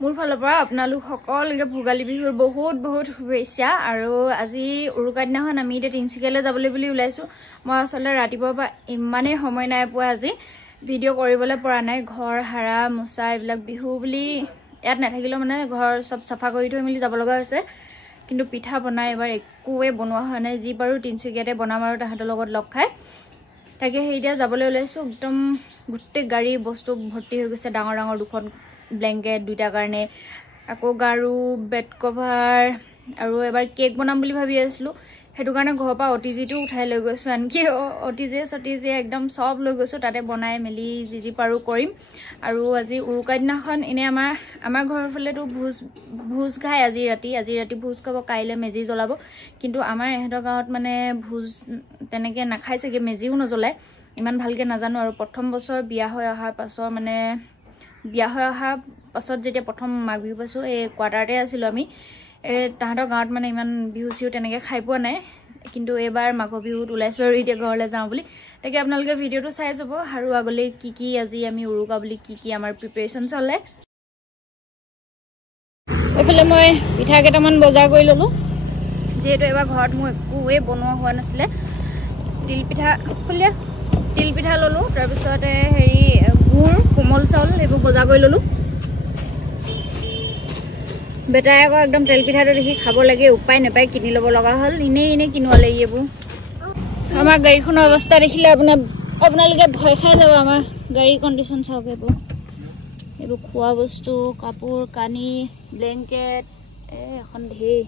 মোৰ ফালৰ পৰা আপোনালোক সকলোকে ভোগালী বিহুৰ বহুত বহুত শুভেচ্ছা আৰু আজি উৰুকা দিনাখন আমি এতিয়া তিনচুকীয়ালৈ যাবলৈ বুলি ওলাইছো মই আসলে ৰাতিপুৱাৰ পৰা ইমানেই সময় নাই পোৱা আজি ভিডিঅ' কৰিবলৈ পৰা নাই ঘৰ হাৰা মুছা এইবিলাক বিহু বুলি ইয়াত নাথাকিলেও মানে ঘৰ সব চাফা কৰি থৈ মিলি যাব লগা হৈছে কিন্তু পিঠা বনাই এবাৰ একোৱে বনোৱা হোৱা নাই যি পাৰো তিনচুকীয়াতে বনাম আৰু তাহাঁতৰ লগত লগ খাই তাকে হেইতিয়া যাবলৈ ওলাইছো একদম গুটে গাড়ী বস্তু ভৰ্তি হৈ গৈছে ডাঙৰ ডাঙৰ দুখন ব্লেংকেট দুটা কাৰণে আকৌ গাৰু বেড কভাৰ আৰু এবাৰ কেক বনাম বুলি ভাবি আছিলো হেতু কাৰণে ঘৰৰ পৰা অটিজিটো উঠাই লৈ গৈছো আনকি অটিজি একদম সব লৈ গৈছো তাতে বনাই মেলি যি পাৰো কৰিম আৰু আজি উৰুকা দিনাখন এনে আমাৰ ঘৰৰ ফালেটো ভোজ খাই আজি ৰাতি ভোজ খাব কাইলে মেজি জ্বলাব কিন্তু আমাৰ এহেতৰ গাঁৱত মানে ভোজ তেনেকে নাখাই সকে মেজিও নজ্বলাই ইমান ভালকে নাজানো আৰু প্ৰথম বছৰ বিয়া হৈ অহাৰ পাছৰ মানে বিয়া হৈ অহা পাছত যেতিয়া প্ৰথম মাঘ বিহু পাছো এই কোৱাৰ্টাৰতে আছিল আমি তাহাঁতৰ গাঁৱত মানে ইমান বিহু চিহু তেনেকে খাই পোৱা নাই কিন্তু এবাৰ মাঘ বিহুত ওলাইছো আৰু এতিয়া ঘৰলৈ যাওঁ বুলি তাকে আপোনালোকে ভিডিঅ'টো চাই যাব আৰু আগলে কি আজি আমি উৰুকা বুলি কি আমাৰ প্ৰিপাৰেচন চলে এফালে মই পিঠা কেইটামান বজাৰ কৰি ললো যেহেতু এবাৰ ঘৰত মই একোৱে বনোৱা হোৱা নাছিলে তিল পিঠা ললো তাৰ পিছতে হেৰি গুড় কোমল চাউল এইবোৰ বজাৰ কৰি ললো বেটাই আকৌ একদম তেল পিঠাটো দেখি খাব লাগে উপায় নাপায় কিনি ল'ব লগা হ'ল ইনে কিনোৱালে এইবোৰ আমাৰ গাড়ীখনৰ অৱস্থা দেখিলে আপোনালোকে ভয় খাই যাব আমাৰ গাড়ী কণ্ডিশ্যন চাওক এইবোৰ খোৱা বস্তু কাপোৰ কানি ব্লেংকেট এখন ধেৰ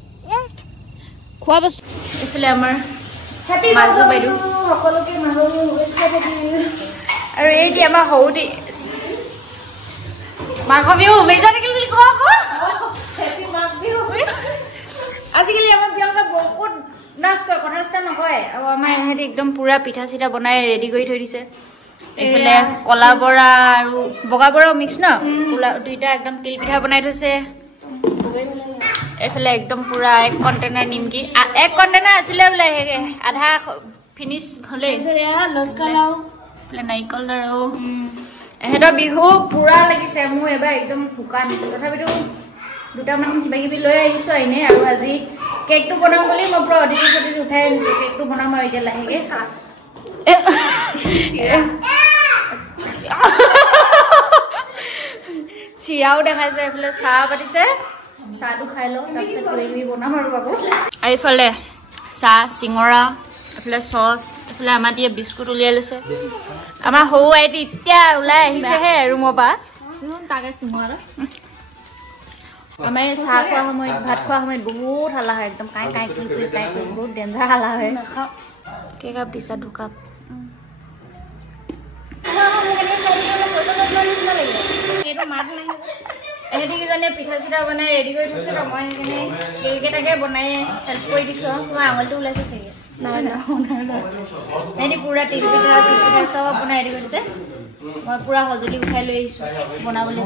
খোৱা বস্তু এইফালে আমাৰ মাজু বাইদেউ সকলোকে মাঘৰ শুভেচ্ছা থাকিল আৰু এই যে আমাৰ সৌদি মাঘৰ বিহু শুভেচ্ছা থাকিল বুলি কওঁ আকৌ আজিকালি আমাৰ বিয়াকে বহুত নাচ কয় কথা চথা নকয় আৰু আমাৰ ইহঁতে একদম পুৰা পিঠা চিঠা বনাই ৰেডি কৰি থৈ দিছে এইফালে কলা বৰা আৰু বগা বৰা মিক্স ন দুইটা একদম তিল পিঠা বনাই থৈছে এইফালে একদম পুৰা এক কণ্টেনাৰ নিমকি এক কণ্টেনাৰ আছিলে বোলে আধা ফিনিছ হলে নাৰিকল লাৰু এহেঁতৰ বিহু পুৰা লাগিছে মোৰ এবাৰ একদম শুকান তথাপিতো দুটামান কিবা লৈ আহিছো এনে আৰু আজি কেকটো বনাম বুলি মই পুৰা অধিক উঠাই আনিছো কেকটো বনাম আৰু এতিয়া লাহেকে চিৰাও দেখাইছে এইফালে চাহ পাতিছে চাহটো খাই লওঁ তাৰপিছত কিবা বনাম আৰু আকৌ এইফালে চাহ চিঙৰা এইফালে চচ এইফালে আমাৰ দিয়ে বিস্কুট উলিয়াই লৈছে আমাৰ সৰু আইটি এতিয়া ওলাই আহিছেহে ৰুমৰ পৰা তাকে চিঙৰা আমাৰ চাহ খোৱা সময়ত ভাত খোৱা সময়ত বহুত হালা হয় একদম কাই কি বহুত ডেঞ্জাৰ হালা হয় কেইকাপ দিছা দুকাপ এহেঁতিকেইজনীয়ে পিঠা চিঠা বনাই ৰেডি কৰি থৈছে ন মই সেইকাৰণে কেইকেইটাকে বনাই হেল্প কৰি দিছো তোমাৰ আঙুলিটো ওলাইছে চাগে নাই পুৰা তিল পিঠা চব বনাই ৰেডি কৰি দিছে মই পুৰা সঁজুলি উঠাই লৈ আহিছো বনাবলৈ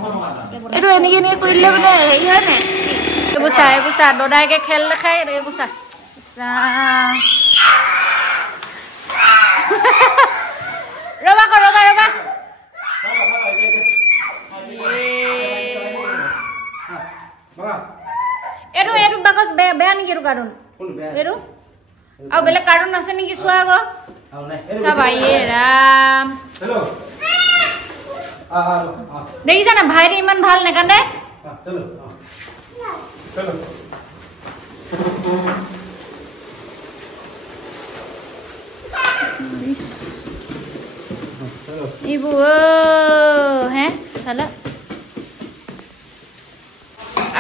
এইটো এনেকে কৰিলে মানে হেৰি হয় নাই এইবোৰ চা দদাইকে খেল দেখাই এইবোৰ চা ৰবা এইটো বাকচ বেয়া নেকি এইটো কাৰ্টুন এইটো আৰু বেলেগ কাৰ্টুন আছে নেকি চোৱা আকৌ চাবাই ৰাম দেখিছা না ভাইটি ইমান ভাল নেকান্দে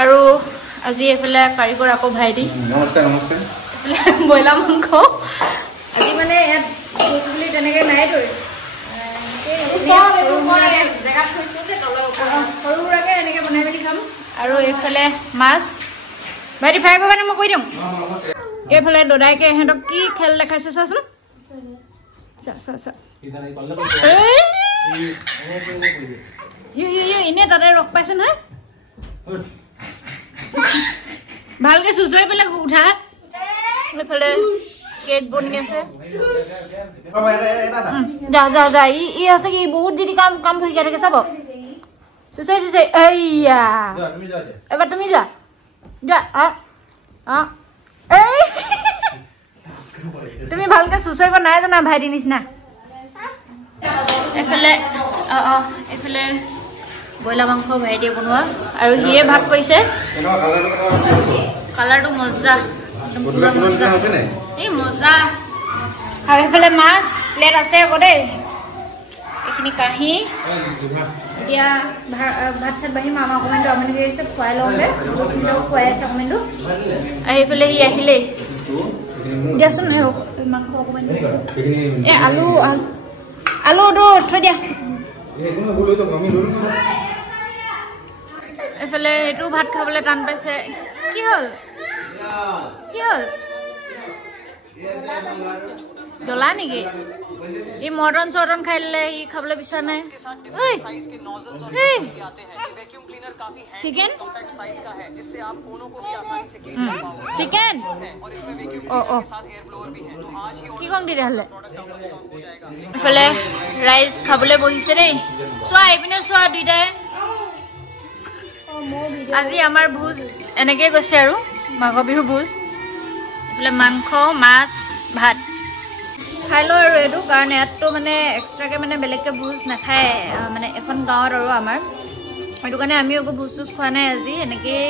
আৰু আজি এইফালে কাৰিকৰ আকৌ ভাইটি নমস্কাৰ ব্ৰইলাৰ মাংস আজি মানে ইয়াত বুলি তেনেকে নাই ধৰি সৰু সুৰাকে এনেকে বনাই মেলি খাম আৰু এইফালে মাছ ভাইটি ফ্ৰাই কৰিবানে মই কৈ দিওঁ এইফালে দদাইকে ইহঁতক কি খেল দেখাইছে চাচোন এনে তাতে ৰখ পাইছে নহয় ভালকে চুচৰি পেলাই উঠা এইফালে কেক বনি আছে যা ই আছে কি বহুত যদি কাম হৈ থাকে চাব চুচৈ চুচৈ এইয়া এবাৰ তুমি যা যা এই তুমি ভালকে চুচৈব নাই জানা ভাইটি নিচিনা এফালে এফালে ব্ৰইলাৰ মাংস ভাইটিয়ে বনোৱা আৰু হিয়ে ভাগ কৰিছে কালাৰটো মজা একদম পুৰা মজা এই মজা আৰু এফালে মাছ প্লেট আছে আকৌ দেই এইখিনি কাঁহী এতিয়া ভাত চাত বাঢ়ি মামা অকণমানটো আমনি কৰি আছে খুৱাই লওঁগে বস্তুবিলাকো খুৱাই আছে অকণমানটো আহি পেলাই সি আহিলেই দিয়াচোন মাংস অকণমান এই আলুটো থৈ দিয়া এইফালে এইটো ভাত খাবলৈ টান পাইছে কি হ'ল জ্বলা নেকি ই মটন চটন খাই দিলে ই খাবলৈ বিচৰা নাই চিকেন চিকেন কি কম তেতিয়াহ'লে এইফালে ৰাইজ খাবলৈ বহিছে দেই চোৱা এইপিনে চোৱা দুইটাই আজি আমাৰ ভোজ এনেকৈ গৈছে আৰু মাঘ বিহু ভোজ এইফালে মাংস মাছ ভাত খাই লওঁ আৰু এইটো কাৰণ ইয়াততো মানে এক্সট্ৰাকৈ মানে বেলেগকৈ ভোজ নাখায় মানে এখন গাঁৱত আৰু আমাৰ সেইটো কাৰণে আমি একো ভোজ চোজ খোৱা নাই আজি এনেকেই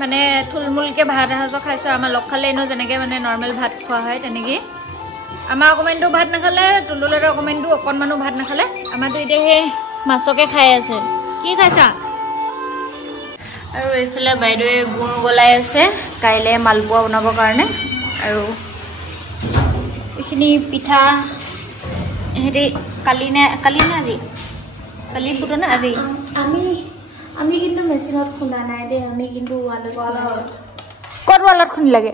মানে থুলমূলকৈ ভাত এসাঁজো খাইছোঁ আমাৰ লগ খালে এনেও যেনেকৈ মানে নৰ্মেল ভাত খোৱা হয় তেনেকেই আমাৰ অকণমানটো ভাত নাখালে তুলতুলৰ অকণমানটো অকণমানো ভাত নাখালে আমাৰতো এতিয়া সেই মাছকে খাই আছে কি খাইছা আৰু এইফালে বাইদেৱে গুড় গলাই আছে কাইলৈ মালপোৱা বনাবৰ কাৰণে আৰু এইখিনি পিঠা হেৰি কালি নে আজি কালি ফুটো নে আজি আমি কিন্তু মেচিনত খুন্দা নাই দেই আমি কিন্তু ৱালত ক'ত ৱালত খুন্দি লাগে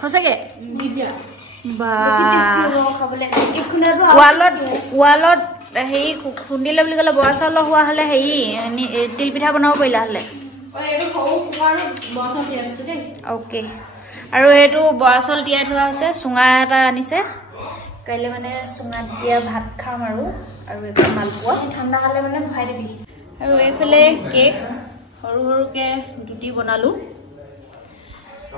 সঁচাকৈ ৱালত হেৰি খুন্দিলে বুলি ক'লে বৰা চাউলৰ হোৱা হ'লে হেৰি তিল পিঠা বনাব পাৰিলা হ'লে অ'কে আৰু এইটো বৰা চাউল তিয়াই থোৱা আছে চুঙা এটা আনিছে কাইলৈ মানে চুঙাত দিয়া ভাত খাম আৰু এইফালে মালপোৱা ঠাণ্ডা হ'লে মানে ভৰাই দিবি আৰু এইফালে কেক সৰু সৰুকৈ দুটি বনালোঁ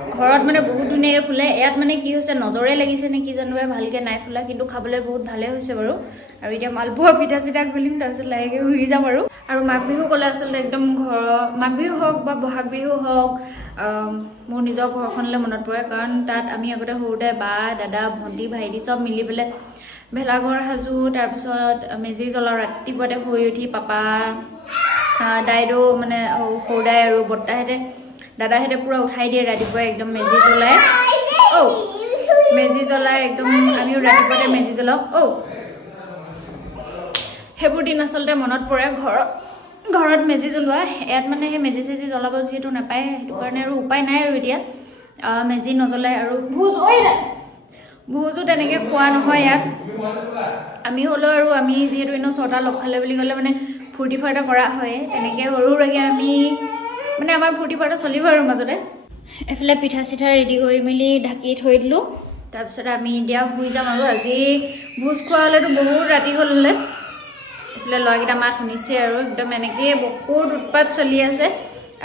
ঘৰত মানে বহুত ধুনীয়াকৈ ফুলে ইয়াত মানে কি হৈছে নজৰে লাগিছে নে কি জানো ভালকৈ নাই ফুলা কিন্তু খাবলৈ বহুত ভালেই হৈছে বাৰু আৰু এতিয়া মালপোৱা পিঠা চিঠা খুলিম তাৰপিছত লাহেকৈ ঘূৰি যাম আৰু মাঘ বিহু ক'লে আচলতে একদম ঘৰৰ মাঘ বিহু হওক বা বহাগ বিহু হওক মোৰ নিজৰ ঘৰখনলৈ মনত পৰে কাৰণ তাত আমি আগতে সৰুতে বা দাদা ভণ্টি ভাইটি চব মিলি পেলাই ভেলাঘৰ সাজোঁ তাৰপিছত মেজি জ্বলাওঁ ৰাতিপুৱাতে শুই উঠি পাপা দাইদেউ মানে সৰু দাই আৰু বৰ্তাহেঁতে দাদাহেঁতে পুৰা উঠাই দিয়ে ৰাতিপুৱাই একদম মেজি জ্বলাই একদম আমিও ৰাতিপুৱাতে মেজি জ্বলাওঁ সেইবোৰ দিন আচলতে মনত পৰে ঘৰত মেজি জ্বলোৱা ইয়াত মানে সেই মেজি চেজি জ্বলাব যিহেতু নাপায় সেইটো কাৰণে আৰু উপায় নাই আৰু এতিয়া মেজি নজ্বলাই আৰু ভোজো তেনেকৈ খোৱা নহয় ইয়াত আমি হ'লেও আৰু আমি যিহেতু এনেও ছটা লগ খালে বুলি ক'লে মানে ফূৰ্তি ফাৰ্তা কৰা হয় তেনেকৈ সৰু সুৰাকৈ আমি মানে আমাৰ ফূৰ্তি ফাৰ্তা চলিব আৰু মাজতে এফালে পিঠা চিঠা ৰেডি কৰি মেলি ঢাকি থৈ দিলোঁ তাৰপিছত আমি এতিয়া শুই যাম আৰু আজি ভোজ খোৱা হ'লেতো বহুত ৰাতি হ'ল হ'লে এইফালে ল'ৰাকেইটা মাত শুনিছে আৰু একদম এনেকৈয়ে বহুত উৎপাত চলি আছে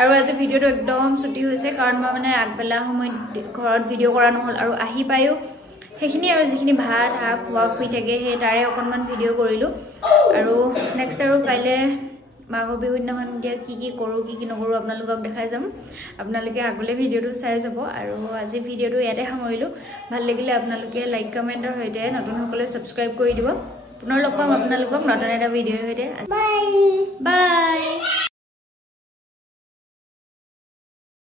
আৰু আজি ভিডিঅ'টো একদম ছুটি হৈছে কাৰণ মই মানে আগবেলা সময়ত ঘৰত ভিডিঅ' কৰা নহ'ল আৰু আহি পায়ো সেইখিনি আৰু যিখিনি ভাত শাক খোৱা খুই থাকে সেই তাৰে অকণমান ভিডিঅ' কৰিলোঁ আৰু নেক্সট আৰু কাইলৈ মাঘ বিহুৰ দিনাখন এতিয়া কি কৰোঁ কি নকৰোঁ আপোনালোকক দেখাই যাম আপোনালোকে আগলৈ ভিডিঅ'টো চাই যাব আৰু আজি ভিডিঅ'টো ইয়াতে সামৰিলোঁ ভাল লাগিলে আপোনালোকে লাইক কমেণ্টৰ সৈতে নতুনসকলে ছাবস্ক্ৰাইব কৰি দিব পুনৰ লগ পাম আপোনালোকক নতুন এটা ভিডিঅ'ৰ সৈতে বাই